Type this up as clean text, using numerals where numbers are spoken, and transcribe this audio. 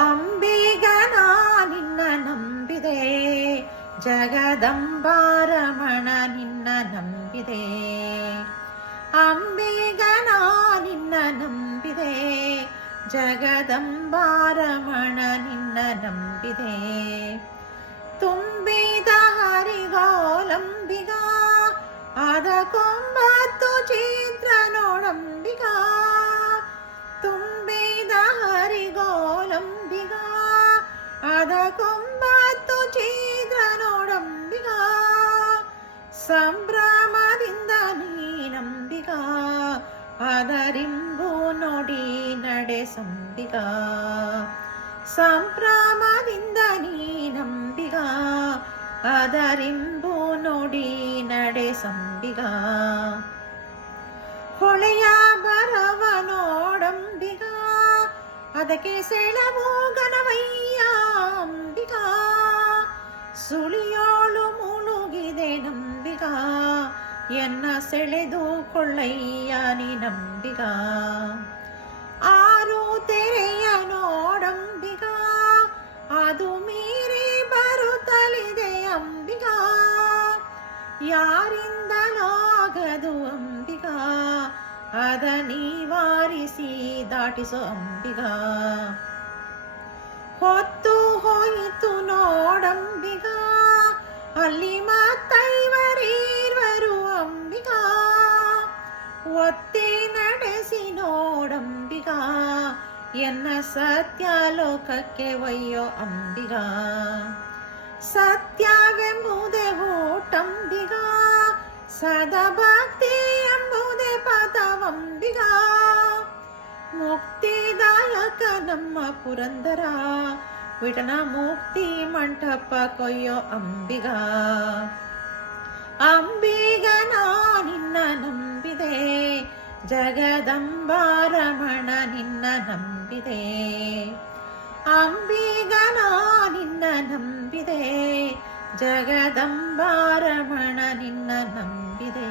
ಅಂಬಿಗ ನಿನ್ನ ನಂಬಿದೆ, ಜಗದಂಬಾರಮಣ ನಿನ್ನ ನಂಬಿದೆ. ಅಂಬಿಗ ನಿನ್ನ ನಂಬಿದೆ, ಜಗದಂಬಾರಮಣ ನಿನ್ನ ನಂಬಿದೆ. ತುಂಬಿದ ಹರಿಗೋಲಂಬಿಗ, ಅದ ಕೊಂಬತ್ತು ಚಿತ್ರ ನೋಡಂಬಿಗ. ತುಂಬಿದ ಹರಿಗೋಲಂಬಿಗ, ಅದ ಕೊಂಬತ್ತು ಚಿತ್ರ ನೋಡಂಬಿಗ. ಸಂಭ್ರಮದಿಂದ ನೀನಂಬಿಗ, ಅದರಿಂಬು ನೋಡಿ ನಡೆಸಂಬಿಗ. ಸಂಭ್ರಮದಿಂದ ನೀನಂಬಿಗ, ಅದರಿಂಬು ನೋಡಿ ನಡೆಸಂಬಿಗ. ಹೊಳೆಯ ಬರವ ನೋಡಂಬಿಗ, ಅದಕ್ಕೆ ಸೆಳವು ಗಣವಯ್ಯ ಅಂಬಿಗ. ಸುಳಿಯೋಳು ಮುಳುಗಿದೆ ನಂಬಿಗ, ಎನ್ನ ಸೆಳೆದು ಕೊಳ್ಳಯ್ಯ ನೀ ನಂಬಿಗ. ಆರು ತೆರೆಯ ನೋಡಂಬಿಗ, ಅದು ಮೀರಿ ಬರುತ್ತಲಿದೆ ಅಂಬಿಗ. ಯಾರಿಂದಲಾಗದು ಅಂಬಿಗ, ಅದ ನಿವಾರಿಸಿ ದಾಟಿಸೋ ಅಂಬಿಗ. ಹೊತ್ತು ಹೋಯಿತು ನೋಡಂಬಿಗ, ಅಲ್ಲಿ ಮತ್ತೈವರೀರ್ವರು ಅಂಬಿಗ. ಒತ್ತಿ ನಡೆಸಿ ನೋಡಂಬಿಗ, ಎನ್ನ ಸತ್ಯಲೋಕಕ್ಕೆ ಒಯ್ಯೋ ಅಂಬಿಗ. ಸತ್ಯವೆಂಬುದೇ ಊಟಂಬಿಗ, ಸದಾ ಭಕ್ತಿ ಎಂಬುದೇ ಪದವಂಬಿಗ. ಮುಕ್ತಿದಾಯಕ ನಮ್ಮ ಪುರಂದರ, ವಿಠಲ ಮುಕ್ತಿ ಮಂಟಪ ಕೊಯ್ಯೋ ಅಂಬಿಗ. ಅಂಬಿಗ ನಿನ್ನ ನಂಬಿದೆ, ಜಗದಂಬಾರಮಣ ನಿನ್ನ ನಂಬಿದೆ. ಅಂಬಿಗ ನಿನ್ನ ನಂಬಿದೆ, ಜಗದಂಬಾರಮಣ ನಿನ್ನ ನಂಬಿದೆ.